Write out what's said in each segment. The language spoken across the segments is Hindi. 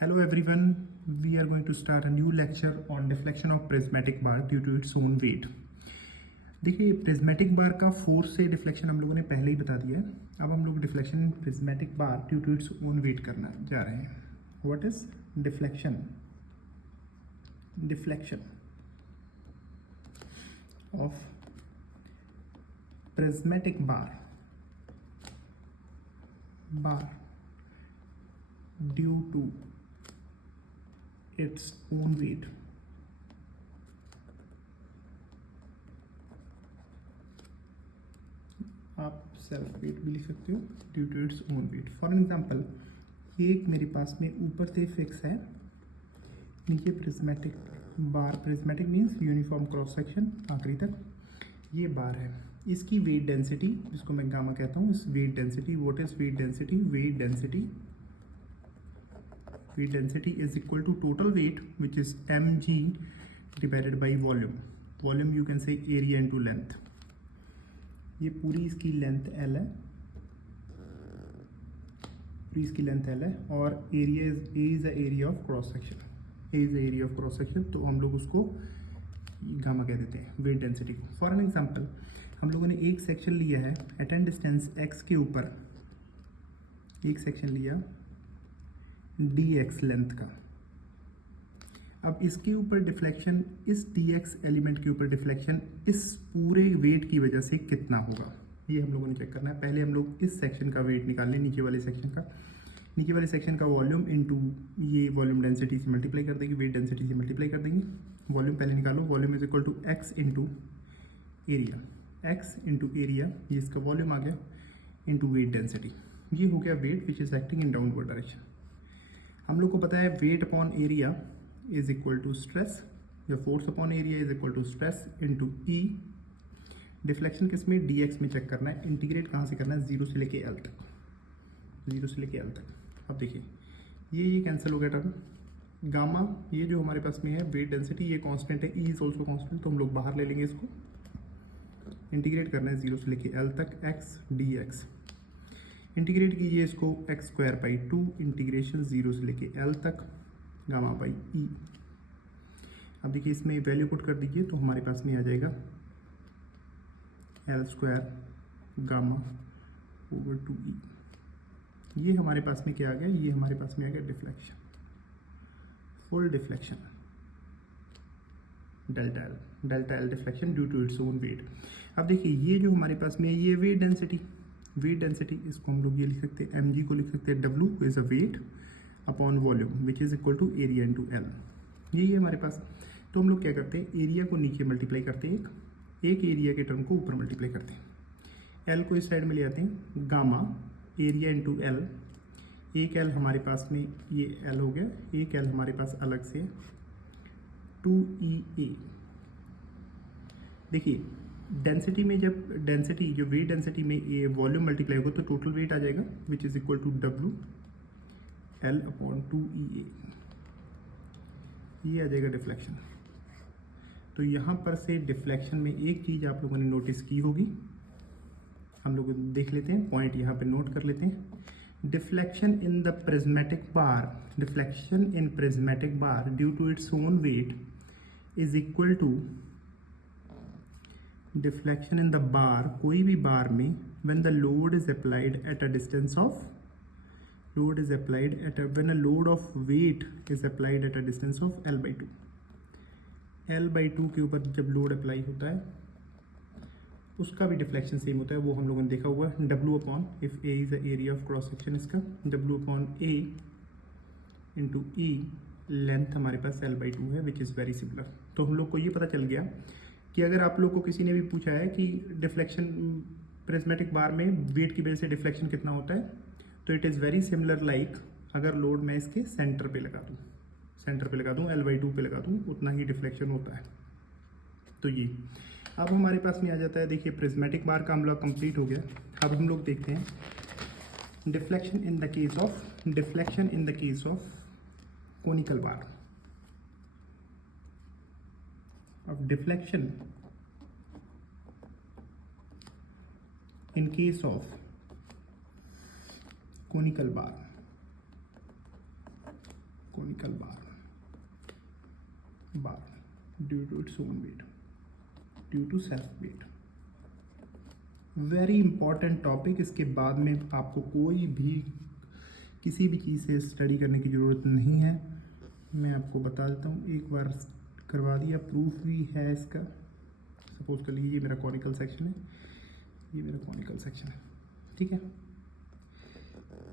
Hello everyone, we are going to start a new lecture on deflection of prismatic bar due to its own weight. देखिए प्रिज्मेटिक बार का फोर्स से डिफ्लेक्शन हम लोगों ने पहले ही बता दिया है. अब हम लोग deflection prismatic bar due to its own weight करना जा रहे हैं. What is deflection? Deflection of prismatic bar due to its own weight. आप सेल्फ वेट भी लिख सकते हो due to its own weight. For example ये एक मेरे पास में ऊपर से फिक्स है, नीचे prismatic bar. Prismatic means uniform cross section आखिरी तक. ये बार है, इसकी वेट डेंसिटी जिसको मैं गामा कहता हूँ, इस weight density. What is weight density? Weight density is equal to total weight, which is mg divided by volume. Volume you can say area into length. ये पूरी इसकी लेंथ L है, और area is the area of cross section. तो हम लोग उसको गामा कह देते हैं वेट डेंसिटी को. फॉर एन एग्जाम्पल हम लोगों ने एक सेक्शन लिया है एट एन डिस्टेंस x के ऊपर, एक सेक्शन लिया dx लेंथ का. अब इसके ऊपर डिफ्लेक्शन, इस dx एलिमेंट के ऊपर डिफ्लेक्शन इस पूरे वेट की वजह से कितना होगा, ये हम लोगों ने चेक करना है. पहले हम लोग इस सेक्शन का वेट निकाल लें, नीचे वाले सेक्शन का वॉल्यूम इनटू ये वॉल्यूम डेंसिटी से मल्टीप्लाई कर देंगे, वेट डेंसिटी से मल्टीप्लाई कर देंगे. वॉल्यूम पहले निकालो. Volume is equal to x into area, ये इसका वॉल्यूम आ गया, इंटू वेट डेंसिटी. ये हो गया weight which is acting in downward direction. हम लोग को पता है weight upon area is equal to stress, या force upon area is equal to stress into E. Deflection किस में? dx में चेक करना है. इंटीग्रेट कहाँ से करना है? 0 से लेके l तक. अब देखिए ये कैंसिल हो गया टर्म. गामा ये जो हमारे पास में है वेट डेंसिटी, ये कांस्टेंट है, ई इज ऑल्सो कांस्टेंट, तो हम लोग बाहर ले लेंगे इसको. इंटीग्रेट करना है 0 से लेके l तक x dx. इंटीग्रेट कीजिए इसको x²/2 इंटीग्रेशन 0 से लेके l तक गामा बाई ई. अब देखिए इसमें वैल्यू पुट कर दीजिए तो हमारे पास में आ जाएगा l² गामा ओवर 2e. ये हमारे पास में क्या आ गया? ये हमारे पास में आ गया deflection, full deflection, delta L deflection due to its own weight. अब देखिए ये जो हमारे पास में है ये वेट डेंसिटी, इसको हम लोग ये लिख सकते हैं, mg को लिख सकते हैं w is a weight upon volume which is equal to area into L. ये हमारे पास. तो हम लोग क्या करते हैं, एरिया को नीचे मल्टीप्लाई करते हैं, एक एरिया के टर्म को ऊपर मल्टीप्लाई करते हैं. एल को इस साइड में ले आते हैं, गामा एरिया इंटू एल. एक एल हमारे पास में ये एल हो गया, एक एल हमारे पास अलग से 2EA. देखिए डेंसिटी में जब जो वेट डेंसिटी में ये वॉल्यूम मल्टीप्लाई होगा तो टोटल वेट आ जाएगा which is equal to W L upon 2EA. ये आ जाएगा डिफ्लेक्शन. तो यहाँ पर से डिफ्लेक्शन में एक चीज़ आप लोगों ने नोटिस की होगी, हम लोग देख लेते हैं, पॉइंट यहाँ पे नोट कर लेते हैं. Deflection in prismatic bar due to its own weight is equal to deflection in the bar, कोई भी बार में, when the load is applied at a distance of when a load of weight is applied at a distance of L/2 के ऊपर जब लोड अप्लाई होता है उसका भी डिफ्लेक्शन सेम होता है. वो हम लोगों ने देखा हुआ है. W upon, if A is the area of cross section, इसका W upon A into E. Length हमारे पास L/2 है विच इज़ वेरी सिमिलर. तो हम लोग को ये पता चल गया कि अगर आप लोग को किसी ने भी पूछा है कि डिफ्लेक्शन प्रिज्मेटिक बार में वेट की वजह से डिफ्लेक्शन कितना होता है, तो it is very similar like अगर लोड मैं इसके सेंटर पे लगा दूँ, L/2 पे लगा दूँ, उतना ही डिफ्लेक्शन होता है. तो ये अब हमारे पास में आ जाता है. देखिए प्रिज्मेटिक बार का हम लोग कंप्लीट हो गया. अब हम लोग देखते हैं deflection in the case of conical bar. of deflection in case of conical bar due to its own weight, due to self weight. Very important topic. इसके बाद में आपको कोई भी किसी भी चीज़ से स्टडी करने की ज़रूरत नहीं है। मैं आपको बता देता हूँ, एक बार करवा दिया, प्रूफ भी है इसका। सपोज कर लीजिए ये मेरा कॉनिकल सेक्शन है, ये मेरा कॉनिकल सेक्शन है, ठीक है।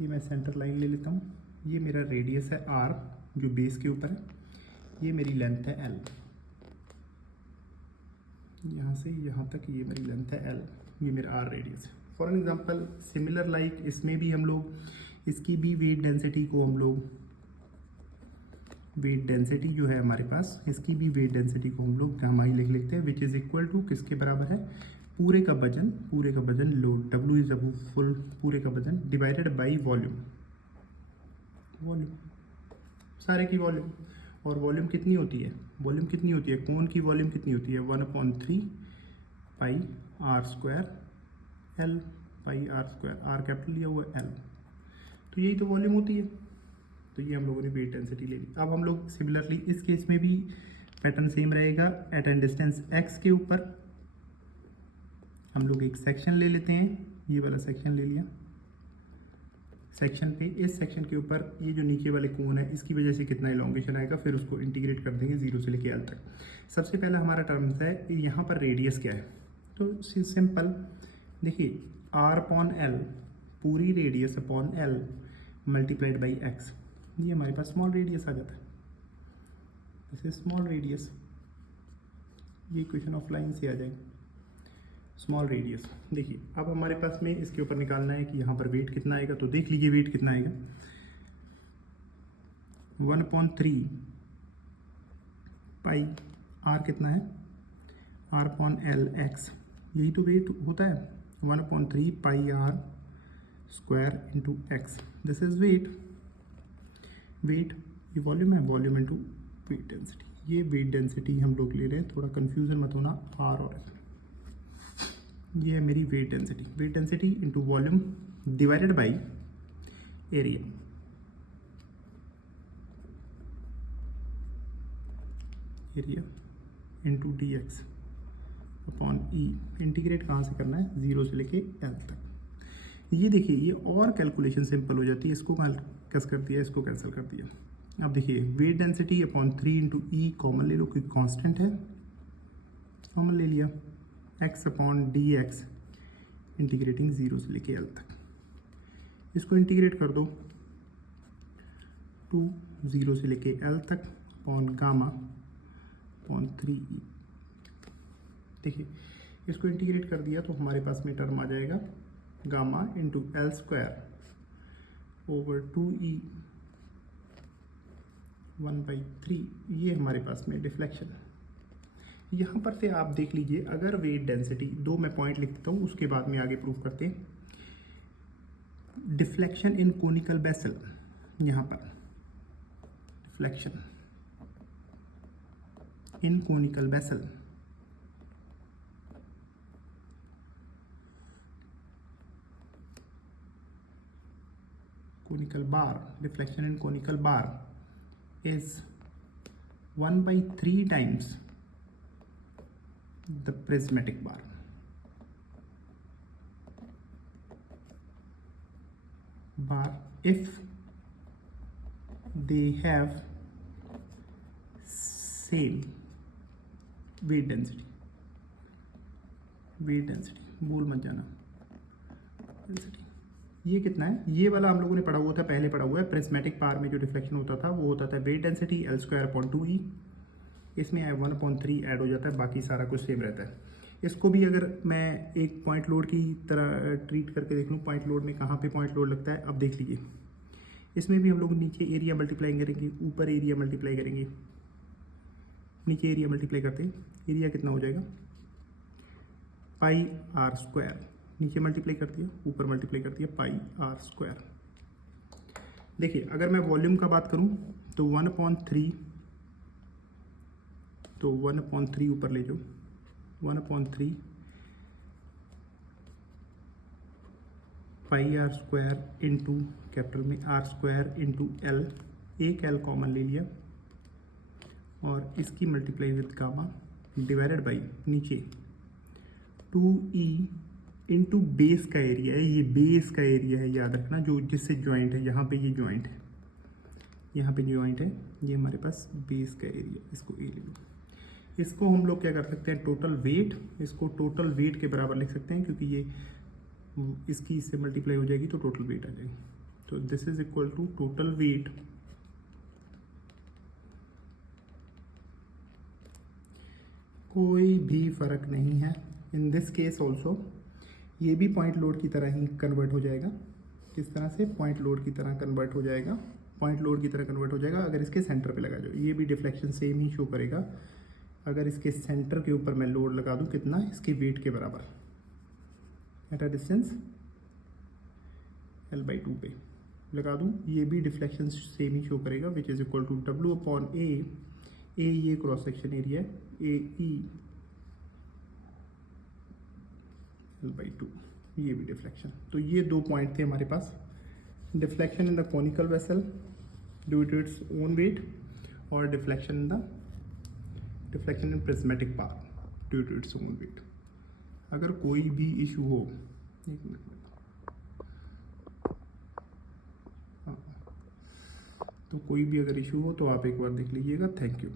ये मैं सेंटर लाइन ले लेता हूँ, ये मेरा रेडियस है r जो बेस के ऊपर है, ये मेरी लेंथ है l, यहाँ से यहाँ तक ये मेरी लेंथ है l, ये मेरा r रेडियस है। फॉर एग्जांपल सिमिलर लाइक इसमें भी हम लोग इसकी भी वेट डेंसिटी को हम लोग वेट डेंसिटी जो है हमारे पास, इसकी भी वेट डेंसिटी को हम लोग गामा ही लिख लेते हैं, विच इज़ इक्वल टू किसके बराबर है, पूरे का वजन लोड, W इज फुल पूरे का वजन डिवाइडेड बाई वॉल्यूम, सारे की वॉल्यूम। और वॉल्यूम कितनी होती है, कोन की वॉल्यूम कितनी होती है, 1/3 पाई r स्क्वायर l, पाई r स्क्वायर, r कैपिटल लिया हुआ l, तो यही तो वॉल्यूम होती है। तो ये हम लोगों ने वेट डेंसिटी ले ली। अब हम लोग सिमिलरली इस केस में भी पैटर्न सेम रहेगा। एट एन डिस्टेंस x के ऊपर हम लोग एक सेक्शन ले लेते हैं, ये वाला सेक्शन ले लिया। सेक्शन पे, इस सेक्शन के ऊपर ये जो नीचे वाले कोन है इसकी वजह से कितना इलॉन्गेशन आएगा, फिर उसको इंटीग्रेट कर देंगे 0 से लेके l तक। सबसे पहला हमारा टर्म्स है यहाँ पर रेडियस क्या है, तो सिंपल देखिए r/l पूरी radius upon l multiplied by x, ये हमारे पास स्मॉल रेडियस आ जाता है। दिस इज स्मॉल रेडियस, ये इक्वेशन ऑफ लाइन से आ जाएगी स्मॉल रेडियस। देखिए अब हमारे पास में इसके ऊपर निकालना है कि यहाँ पर वेट कितना आएगा, तो देख लीजिए वेट कितना आएगा, 1/3 पाई r कितना है, r/l x, यही तो वेट होता है, 1/3 पाई r स्क्वायर इंटू एक्स, दिस इज वेट। ये वॉल्यूम है, वॉल्यूम इंटू वेट डेंसिटी, ये वेट डेंसिटी हम लोग ले रहे हैं, थोड़ा कंफ्यूजन मत होना r और s। ये है मेरी weight density into volume divided by area, into D x upon E. Integrate कहाँ से करना है, 0 से लेके l तक। ये देखिए ये और कैलकुलेशन सिंपल हो जाती है, इसको कैस कर दिया, इसको कैंसिल कर दिया। अब देखिए वेट डेंसिटी अपॉन 3 इंटू ई कॉमन ले लो, क्योंकि कांस्टेंट है, कॉमन ले लिया, x upon D x integrating 0 से लेके l तक। इसको इंटीग्रेट कर दो 0 से लेके l तक अपॉन गामा अपॉन 3e। देखिए इसको इंटीग्रेट कर दिया तो हमारे पास में टर्म आ जाएगा gamma into l square over 2e 1/3, ये हमारे पास में डिफ्लेक्शन। यहाँ पर से आप देख लीजिए, अगर वेट डेंसिटी, दो मैं पॉइंट लिख देता हूँ उसके बाद में आगे प्रूफ करते हैं। डिफ्लेक्शन इन कोनिकल बेसल, यहाँ पर deflection in conical basal, conical bar, deflection in conical bar is 1/3 times the prismatic bar. If they have same weight density, भूल मत जाना density। ये कितना है, ये वाला हम लोगों ने पढ़ा हुआ था, पहले पढ़ा हुआ है। प्रिज्मेटिक पार में जो डिफ्लेक्शन होता था वो होता था weight density l square upon 2e, इसमें 1/3 ऐड हो जाता है, बाकी सारा कुछ सेम रहता है। इसको भी अगर मैं एक पॉइंट लोड की तरह ट्रीट करके देख लूँ, पॉइंट लोड में कहाँ पे पॉइंट लोड लगता है, अब देख लीजिए इसमें भी हम लोग नीचे एरिया मल्टीप्लाई करेंगे, ऊपर एरिया मल्टीप्लाई करेंगे। नीचे एरिया मल्टीप्लाई करते हैं, एरिया कितना हो जाएगा, पाई r स्क्वायर, नीचे मल्टीप्लाई कर दिया, ऊपर मल्टीप्लाई कर दिया, पाई r स्क्वायर। देखिए अगर मैं वॉल्यूम का बात करूं तो 1/3, तो 1/3 ऊपर ले जाओ, 1/3 pi r square into capital में r स्क्वायर इंटू l, एक l कॉमन ले लिया, और इसकी multiply with gamma divided by नीचे 2e इंटू बेस का एरिया है, ये बेस का एरिया है याद रखना, जो जिससे जॉइंट है, यहाँ पे ये जॉइंट है, यहाँ पे जॉइंट है, ये हमारे पास बेस का एरिया, इसको ए ले लो। इसको हम लोग क्या कर सकते हैं, टोटल वेट, इसको टोटल वेट के बराबर लिख सकते हैं, क्योंकि ये इसकी इससे मल्टीप्लाई हो जाएगी तो टोटल वेट आ जाएगी। तो this is equal to total weight कोई भी फर्क नहीं है। इन दिस केस ऑल्सो ये भी पॉइंट लोड की तरह ही कन्वर्ट हो जाएगा। किस तरह से? पॉइंट लोड की तरह कन्वर्ट हो जाएगा, पॉइंट लोड की तरह कन्वर्ट हो जाएगा अगर इसके सेंटर पे लगा जाओ। ये भी डिफ्लेक्शन सेम ही शो करेगा अगर इसके सेंटर के ऊपर मैं लोड लगा दूं, कितना? इसके वेट के बराबर, एट अ डिस्टेंस L/2 पे लगा दूं, ये भी डिफ्लेक्शन सेम ही शो करेगा, which is equal to W/A। A ये क्रॉस सेक्शन एरिया है, AE L/2, ये भी डिफ्लेक्शन। तो ये दो पॉइंट थे हमारे पास, deflection in the conical vessel due to its own weight, और deflection in prismatic path due to its own weight. अगर कोई भी इशू हो, एक मिनट, तो कोई भी अगर इशू हो तो आप एक बार देख लीजिएगा। Thank you.